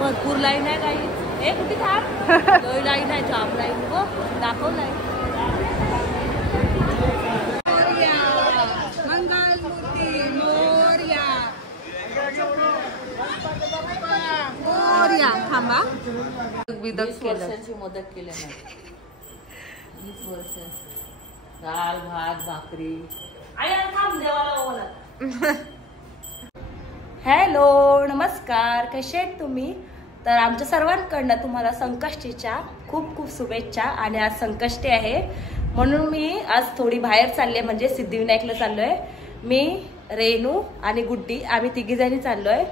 भरपूर लाईन आहे काही. ए कुठे थांब. लय लाईन आहे, जाम लाईन गो. दाखवलाय मंगलमूर्ती मोरया. मोरया. थांबा. वर्षांची मदत केली नाही. 20 वर्ष डाळ भात भाकरी. थांब देवाला बोला. हॅलो नमस्कार, कसे आहेत तुम्ही? तर आमच्या सर्वांकडनं तुम्हाला संकष्टीच्या खूप खूप शुभेच्छा. आणि आज संकष्टी आहे म्हणून मी आज थोडी बाहेर चालले, म्हणजे सिद्धिविनायकला चाललोय. मी रेणू आणि गुड्डी आम्ही तिघीजणी चाललोय.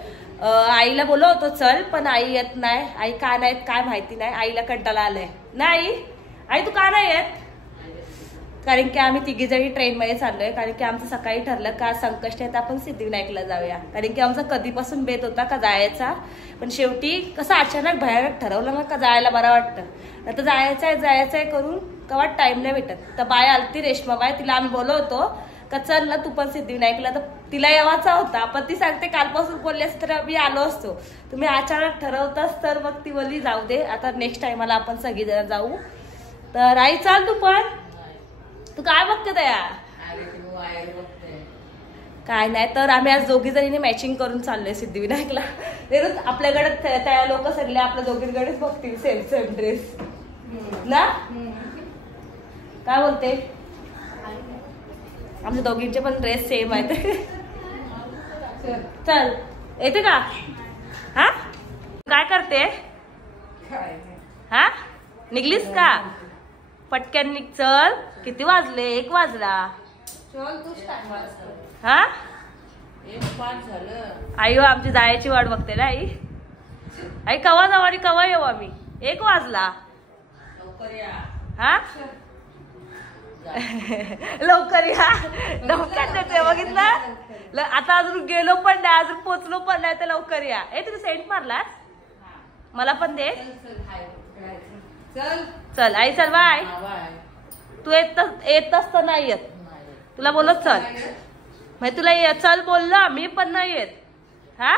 आईला बोललो होतो चल, पण आई येत नाही. आई का नाही येत काय माहिती नाही. आईला कंटाळा आलाय. नाही आई तू का नाही येत? कारण की आम्ही तिघीजणी ट्रेनमध्ये चाललोय. कारण की आमचं सकाळी ठरलं का संकष्टी आहे आपण सिद्धिविनायकला जाऊया. कारण की आमचा कधीपासून बेत होता का जायचा, पण शेवटी कसं अचानक भयानक ठरवलं ना का जायला बरं वाटतं. आता जायचं आहे करून कवा टाइम नाही भेटत. तर बाय आलती रेश्माबाई, तिला आम्ही बोलवतो का चल ना तू पण सिद्धिविनायकला. तर तिला यावाचा होता, पण ती सांगते कालपासून बोललेस तर मी आलो असतो. तुम्ही अचानक ठरवतास तर मग ती बोलली जाऊ दे, आता नेक्स्ट टाइमाला आपण सगळीजण जाऊ. तर आई चाल तू पण. तू काय बघते तया? काय नाही. तर आम्ही आज दोघी जणीने मॅचिंग करून चाललोय सिद्धिविनायकला. आपल्याकडे त्या लोक सगळे आपल्या दोघींकडेच बघतील सेम सेम ड्रेस ना. काय बोलते? आमच्या दोघींचे पण ड्रेस सेम आहेत. चल येते का? हा काय करते? हा निघलीस का? पटकन निघ चल. किती वाजले? 1 वाजला. हा 1:05 झालं. आई हो आमची जायची वाट बघते ना आई. आई कवा जाऊ आणि कवा येऊ आम्ही? 1 वाजला. लवकर या. हा लवकर या. लवकर येते बघितलं. आता अजून गेलो पण नाही, अजून पोचलो पण नाही, तर लवकर या. ए तुम्ही सेंट मारलास? मला पण दे. चल चल आई चल बाय. तू येतच तर नाही येत. तुला बोलत चल, म्हणजे तुला चल बोललो मी पण नाही येत. हा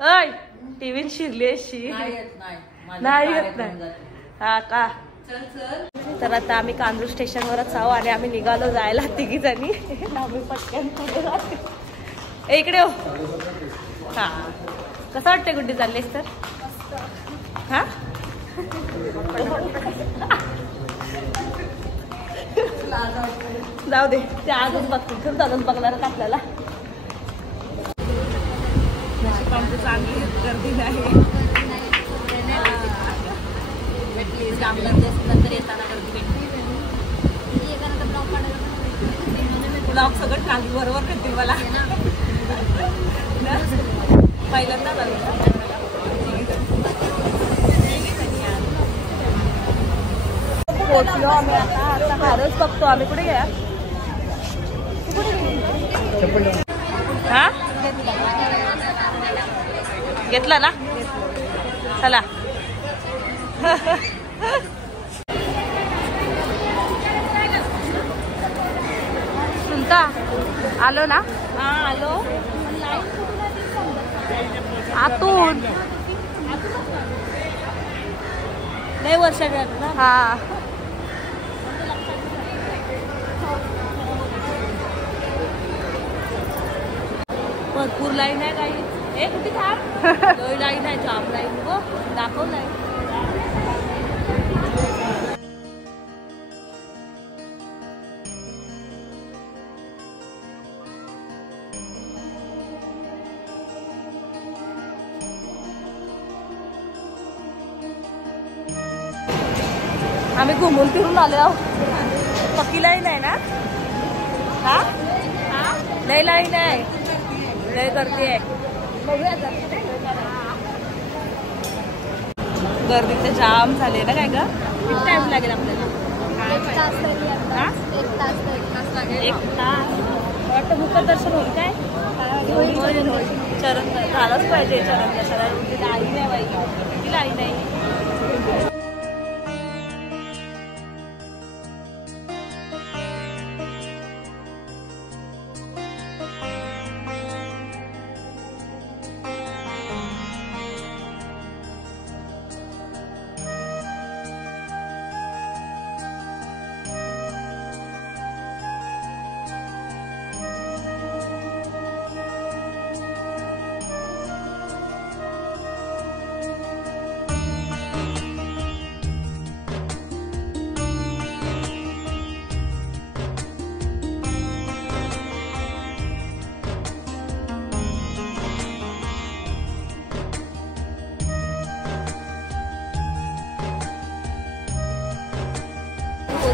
अय टीव्ही शिरली अशी नाही येत नाही. हा का? तर आता आम्ही कांजूर स्टेशनवरच आहो आणि आम्ही निघालो जायला तिघी जणी. आम्ही पटकन इकडे हो. हा कसं वाटतंय गुड्डी चाललीस तर? हा जाऊ दे, ते आजच बघतील. खूप अजून बघणारच आपल्याला. चांगली गर्दी नाही. नंतर येताना गर्दी भेटली. ब्लॉग सगळं टाकली बरोबर भेटतील मला. पहिल्यांदा पोचलो आम्ही. आता हारच बघतो आम्ही. कुठे घ्या? हा घेतला ना. चला सुनता आलो ना. हा आलो आतून लय वर्ष ना. हा भरपूर लाईन आहे काही. ए कुठे थांब. लय लाईन आहे, जाम लाईन गो. दाखवलाय आम्ही घुमून फिरून आलो. पक्की लाईन आहे ना. हा लय लाईन आहे, लय गर्दी आहे. गर्दी तर जाम झाली ना. काय ग किती टाइम लागेल आपल्याला? 1 तास तरी. 1 तास वाटतं. मुख दर्शन होईल काय? चरण झालंच पाहिजे. चरण दर्शनाला आई नाही बाई, तिला आई नाही.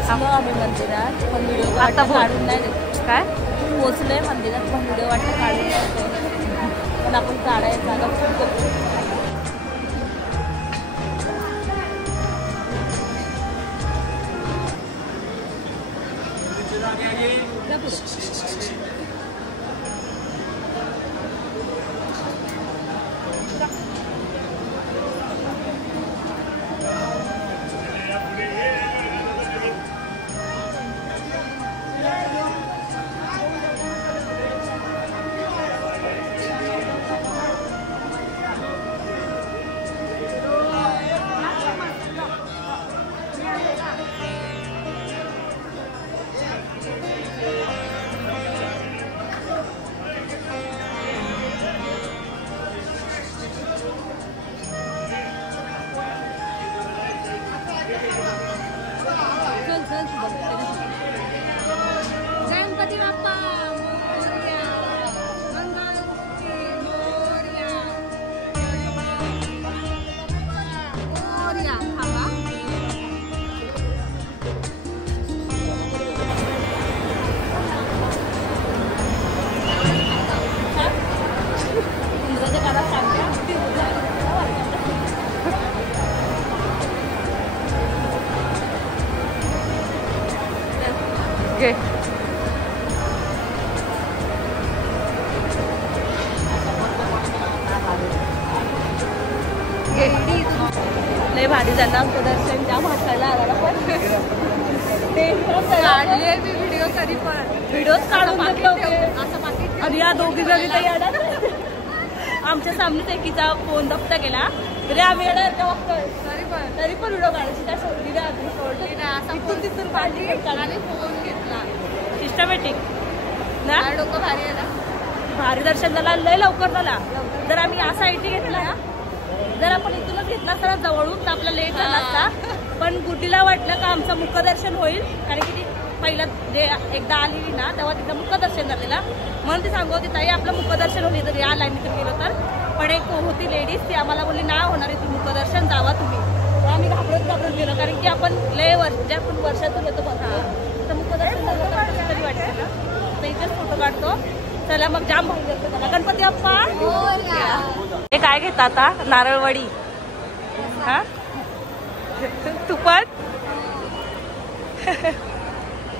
पोचलो आम्ही मंदिरात, पण व्हिडिओ आता काढून नाही देत. काय पोचलोय मंदिरात, पण व्हिडिओ वाटतं काढून नाही देत. पण आपण काढायचा गप्प. गणपती बाप्पा मोरया, मंगलमूर्ती मोरया, मोरया. थांबा. लय भारी झालं आमचं दर्शन, जाम हाताला आला. पण काढले मी व्हिडिओ कधी पण व्हिडिओज काढून घेतले होते. असं पाकिट आणि या दोघी जणी तर येणार. आमच्या सामनेच एकीचा फोन दबता गेला तरी आम्ही येणार का बघतोय. तरी पण व्हिडिओ काढायची त्या सोडली आधी सोडली ना. तिथून तिथून काढली आणि फोन घेतला. सिस्टमॅटिक ना. डोकं भारी आहे ना. भारी दर्शन झाला, लय लवकर झाला. जर आम्ही असा आयटी घेतला, जर आपण इथूनच घेतला असता जवळून तर आपला लेट झाला असता. पण गुड्डीला वाटलं का आमचं मुखदर्शन होईल, कारण की ती पहिला जे एकदा आलेली ना तेव्हा तिचं मुखदर्शन झालेला. म्हणून ती सांगत होती ताई आपलं मुखदर्शन होईल जर या लाईनीतून गेलो तर. पण एक होती लेडीज, ती आम्हाला बोलली नाही होणार आहे ती मुखदर्शन, जावा तुम्ही. तर आम्ही घाबरत गेलो, कारण की आपण लय जे आपण वर्षातून येतो बघा तर मुखदर्शन झालं तर तरी वाटतं ना. तर इथेच फोटो काढतो. चला मग जाम भारी करतो त्याला. गणपती बाप्पा. हे काय घेता आता? नारळवडी. हा तुपात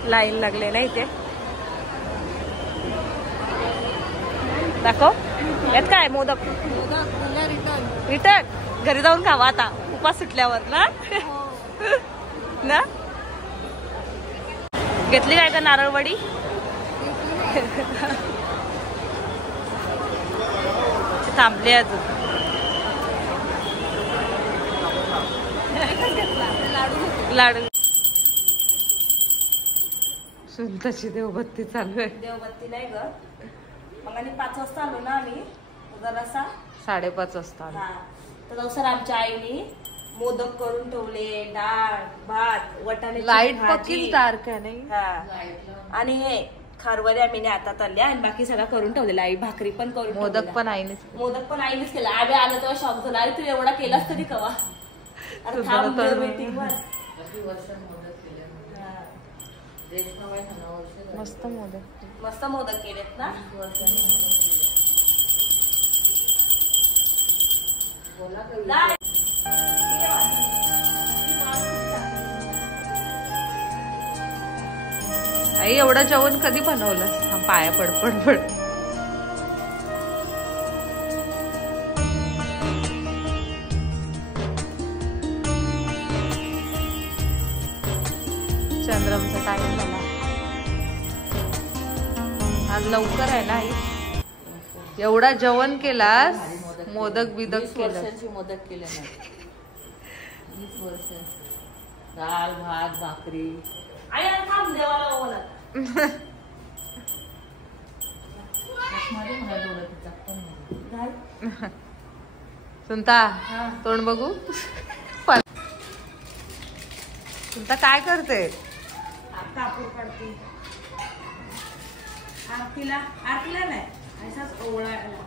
लाईन लागले ना इथे. दाखव यात काय मोदक. रिटर्न घरी जाऊन खावा आता उपास सुटल्यावर ना. ना घेतली काय का नारळवडी. थांबले अजून. लाडू सुनताची देवबत्ती चालू आहे. देवबत्ती नाही ग. मग आणि 5 वाजता आलो ना आम्ही, जरासा 5:30 वाजता. तर जसं आमच्या आईने मोदक करून ठेवले, डाळ भात वाटाणे, लाईट पक्कीच डार्क आहे नाही. आणि हे खारवड्या मी हातात आणल्या आणि बाकी सगळं करून ठेवलेला. आई भाकरी पण करून, मोदक पण आईनेच केला. आम्ही आलो तेव्हा शॉक झाला, आई तू एवढा केलास तरी कवा. मस्त मोदक केलेत ना. आई एवढं जेवण कधी बनवलं. पाया पड. चंद्रमचा टाइम झाला. आज लवकर आहे ना आई. एवढा जेवण केलास. मोदक बिदक केलं. मोदक केले नाही. 20 वर्ष डाळ भात भाकरी. आई थांब देवाला बोलत. सुनता तोंड बघू. सुनता काय करते. कापूर काढते. आरतीला नाही असाच ओवळायला.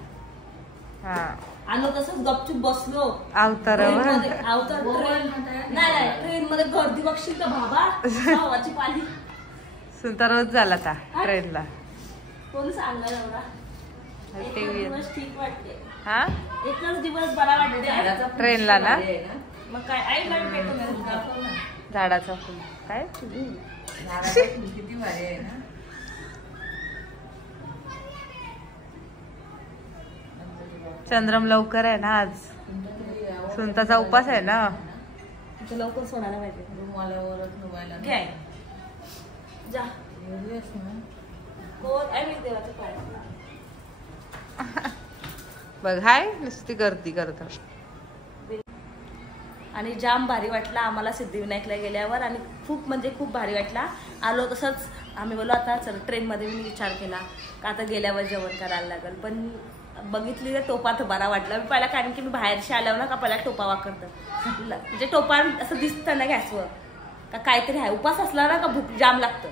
हा आलो तसंच गपचूप बसलो अवतारावर अवतार नाही ट्रेन मध्ये गर्दी बघशील का बाबा भावाची पाली सुनता रोज झाला का ट्रेनला कोण सांगा एवढा TV. दिवस ठीक वाटते हा एकच दिवस बरा वाटते ट्रेनला ना मग काय आई लाईट भेटून झाडाचा फुल काय किती भारी आहे ना. चंद्रम लवकर आहे ना आज सुनताचा उपास आहे ना तुझं लवकर सोडायला पाहिजे रुमालावरच नुवायला घे आई. जा एवढीच ना. कोण आहे मी देवाचं पाय बघ हाय नुसती गर्दी करतात आणि जाम भारी वाटला आम्हाला सिद्धिविनायकला गेल्यावर आणि खूप म्हणजे खूप भारी वाटला आलो तसंच आम्ही बोललो आता चल ट्रेनमध्ये मी विचार केला का आता गेल्यावर जेवण करायला लागेल पण बघितली तर टोपा तर बरा वाटला मी पहिला कारण की मी बाहेरशी आल्यावर ना का पहिला टोपा वापरतं म्हणजे टोपा असं दिसतं ना गॅसवर का काहीतरी आहे उपास असला ना का भूक जाम लागतं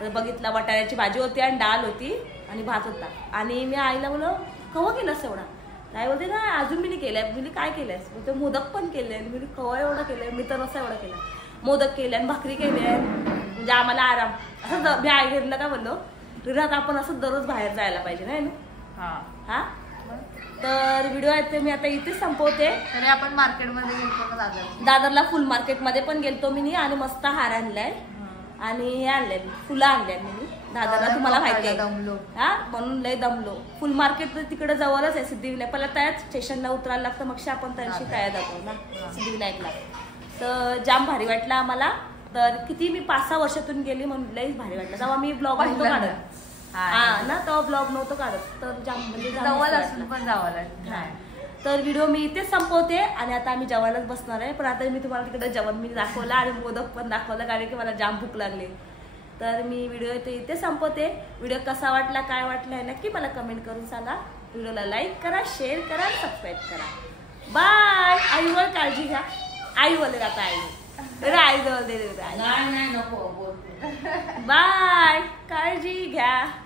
तर बघितला बटाट्याची भाजी होती आणि डाळ होती आणि भात होता आणि मी आईला बोललो कवा केलंस एवढा काय बोलते ना अजून मी केलंय मी काय केलंयस बोलते मोदक पण केले मी कवा एवढं केलंय मी तर असं एवढं केलं मोदक केले आणि भाकरी केली म्हणजे आम्हाला आराम असं मी आई घेतलं का बोललो घरात आपण असं दररोज बाहेर जायला पाहिजे नाही ना हा तर व्हिडिओ आहे ते मी आता इथेच संपवते तरी आपण मार्केटमध्ये गेलो ना दादरला फुल मार्केटमध्ये पण गेलतो मी आणि मस्त हार आणलाय आणि हे आणलंय फुलं आणल्या मी दादरला तुम्हाला माहिती आहे हा म्हणून लय दमलो फुल मार्केट तिकडे जवळच आहे सिद्धिविनायक पहिला त्याच स्टेशनला उतरायला लागतं मग आपण त्यांची तयार जातो ना सिद्धिविनायकला तर जाम भारी वाटलं आम्हाला तर किती मी 5-6 वर्षातून गेली म्हणून लयच भारी वाटलं तेव्हा मी ब्लॉग नव्हतो काढत हा ना तेव्हा ब्लॉग नव्हतं काढत तर जाम म्हणजे जवळ असून पण जावं तर व्हिडिओ मी इथेच संपवते आणि आता आम्ही जेवायलाच बसणार आहे पण आता मी तुम्हाला तिकडे जेवण मी दाखवलं आणि मोदक पण दाखवलं कारण की मला जाम भूक लागली तर मी व्हिडिओ इथे संपवते व्हिडिओ कसा वाटला काय वाटला नक्की मला कमेंट करून सांगा व्हिडिओला लाईक करा शेअर करा सबस्क्राईब करा बाय आईवर काळजी घ्या आई बोलेल आता आई जवळ दे नाही नको बाय काळजी घ्या